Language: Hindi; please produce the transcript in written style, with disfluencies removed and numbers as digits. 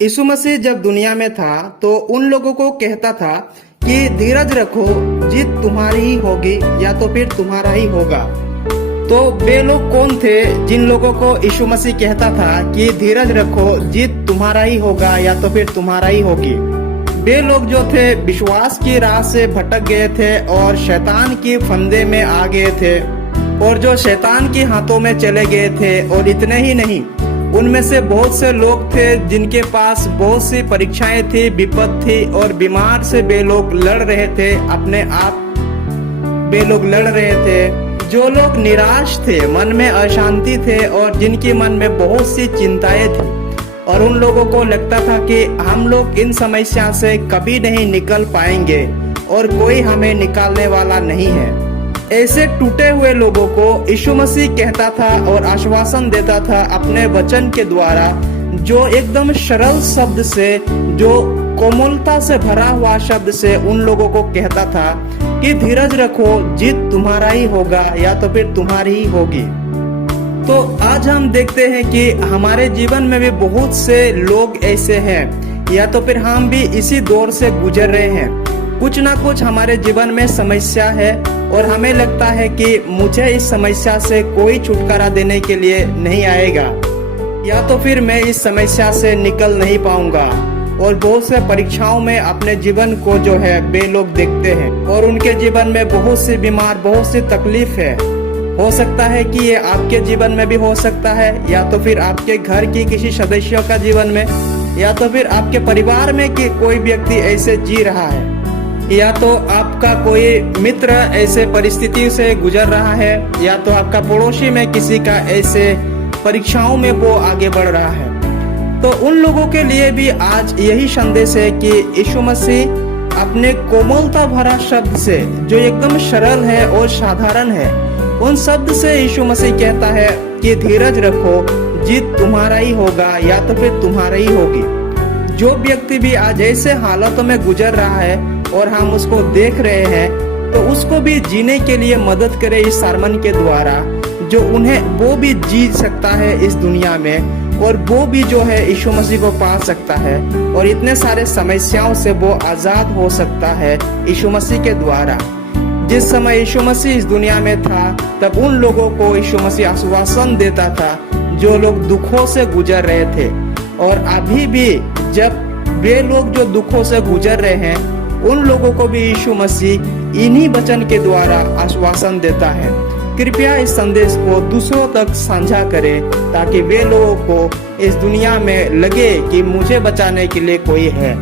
यीशु मसीह जब दुनिया में था तो उन लोगों को कहता था कि धीरज रखो, जीत तुम्हारी ही होगी या तो फिर तुम्हारा ही होगा। तो वे लोग कौन थे जिन लोगों को यीशु मसीह कहता था कि धीरज रखो, जीत तुम्हारा ही होगा या तो फिर तुम्हारा ही होगी? वे लोग जो थे विश्वास की राह से भटक गए थे और शैतान की फंदे में आ गए थे और जो शैतान के हाथों में चले गए थे। और इतने ही नहीं, उनमें से बहुत से लोग थे जिनके पास बहुत सी परीक्षाएं थी, विपद थी और बीमार से वे लोग लड़ रहे थे, अपने आप वे लोग लड़ रहे थे। जो लोग निराश थे, मन में अशांति थे और जिनके मन में बहुत सी चिंताएं थी और उन लोगों को लगता था कि हम लोग इन समस्या से कभी नहीं निकल पाएंगे और कोई हमें निकालने वाला नहीं है। ऐसे टूटे हुए लोगों को यीशु मसीह कहता था और आश्वासन देता था अपने वचन के द्वारा, जो एकदम सरल शब्द से, जो कोमलता से भरा हुआ शब्द से उन लोगों को कहता था कि धीरज रखो, जीत तुम्हारा ही होगा या तो फिर तुम्हारी ही होगी। तो आज हम देखते हैं कि हमारे जीवन में भी बहुत से लोग ऐसे हैं या तो फिर हम भी इसी दौर से गुजर रहे हैं। कुछ ना कुछ हमारे जीवन में समस्या है और हमें लगता है कि मुझे इस समस्या से कोई छुटकारा देने के लिए नहीं आएगा या तो फिर मैं इस समस्या से निकल नहीं पाऊंगा। और बहुत से परीक्षाओं में अपने जीवन को जो है वे लोग देखते हैं और उनके जीवन में बहुत सी बीमार, बहुत सी तकलीफ है। हो सकता है कि ये आपके जीवन में भी हो सकता है या तो फिर आपके घर की किसी सदस्यों का जीवन में या तो फिर आपके परिवार में कि कोई व्यक्ति ऐसे जी रहा है या तो आपका कोई मित्र ऐसे परिस्थिति से गुजर रहा है या तो आपका पड़ोसी में किसी का ऐसे परीक्षाओं में वो आगे बढ़ रहा है। तो उन लोगों के लिए भी आज यही संदेश है कि यीशु मसीह अपने कोमलता भरा शब्द से, जो एकदम सरल है और साधारण है, उन शब्द से यीशु मसीह कहता है कि धीरज रखो, जीत तुम्हारा ही होगा या तो फिर तुम्हारा ही होगी। जो व्यक्ति भी आज ऐसे हालातों में गुजर रहा है और हम उसको देख रहे हैं, तो उसको भी जीने के लिए मदद करे इस सरमन के द्वारा, जो उन्हें वो भी जी सकता है इस दुनिया में और वो भी जो है यीशु मसीह को पा सकता है और इतने सारे समस्याओं से वो आजाद हो सकता है यीशु मसीह के द्वारा। जिस समय यीशु मसीह इस दुनिया में था तब उन लोगों को यीशु मसीह आश्वासन देता था जो लोग दुखों से गुजर रहे थे। और अभी भी जब वे लोग जो दुखों से गुजर रहे हैं, उन लोगों को भी यीशु मसीह इन्हीं वचन के द्वारा आश्वासन देता है। कृपया इस संदेश को दूसरों तक साझा करें ताकि वे लोगों को इस दुनिया में लगे कि मुझे बचाने के लिए कोई है।